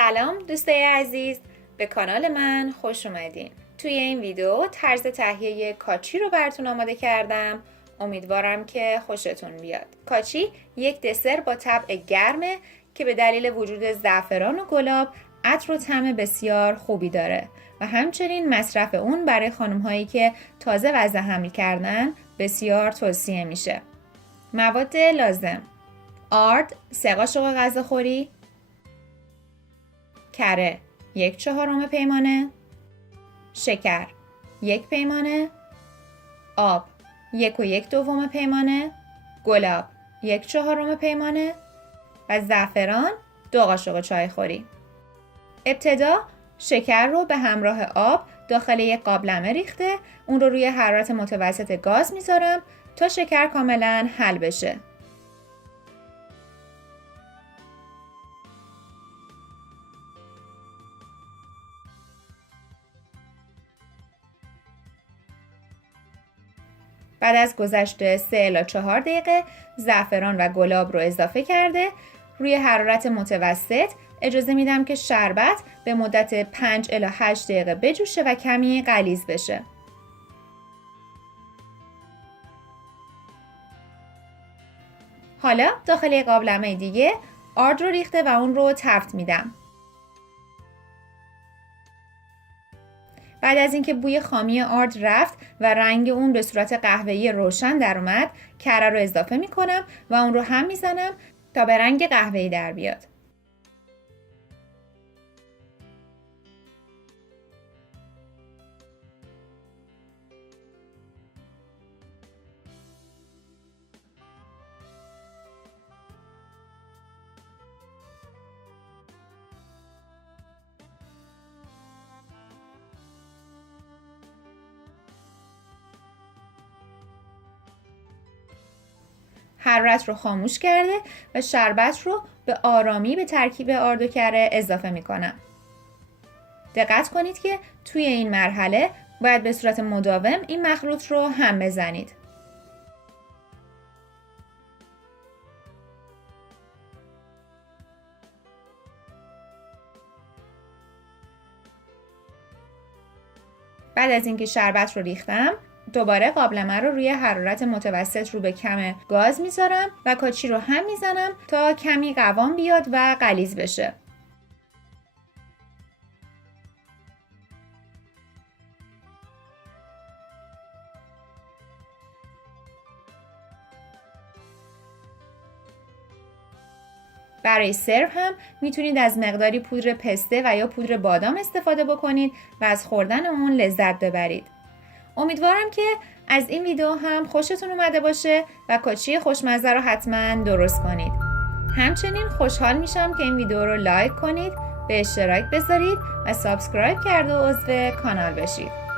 سلام دوستای عزیز، به کانال من خوش اومدین. توی این ویدیو طرز تهیه کاچی رو براتون آماده کردم. امیدوارم که خوشتون بیاد. کاچی یک دسر با طبع گرمه که به دلیل وجود زعفران و گلاب عطر و طعم بسیار خوبی داره و همچنین مصرف اون برای خانم‌هایی که تازه وضع حمل کردن بسیار توصیه میشه. مواد لازم: آرد 3 قاشق غذاخوری، کره 1/4 پیمانه، شکر 1 پیمانه، آب 1 1/2 پیمانه، گلاب 1/4 پیمانه و زعفران 2 قاشق چایخوری. ابتدا شکر رو به همراه آب داخل یک قابلمه ریخته اون رو روی حرارت متوسط گاز میذارم تا شکر کاملا حل بشه. بعد از گذشت 3 الی 4 دقیقه زعفران و گلاب رو اضافه کرده روی حرارت متوسط اجازه میدم که شربت به مدت 5 الی 8 دقیقه بجوشه و کمی غلیظ بشه. حالا داخل یک قابلمه دیگه آرد رو ریخته و اون رو تفت میدم. بعد از اینکه بوی خامی آرد رفت و رنگ اون به صورت قهوه‌ای روشن در اومد، کره رو اضافه میکنم و اون رو هم میزنم تا به رنگ قهوه‌ای در بیاد. حرارت رو خاموش کرده و شربت رو به آرامی به ترکیب آرد و کره اضافه میکنم. دقت کنید که توی این مرحله باید به صورت مداوم این مخلوط رو هم بزنید. بعد از اینکه شربت رو ریختم دوباره قابلمه رو روی حرارت متوسط رو به کم گاز میذارم و کاچی رو هم میزنم تا کمی قوام بیاد و غلیظ بشه. برای سرو هم میتونید از مقداری پودر پسته و یا پودر بادام استفاده بکنید و از خوردن اون لذت ببرید. امیدوارم که از این ویدیو هم خوشتون اومده باشه و کاچی خوشمزه رو حتما درست کنید. همچنین خوشحال میشم که این ویدیو رو لایک کنید، به اشتراک بذارید و سابسکرایب کرده و عضو کانال بشید.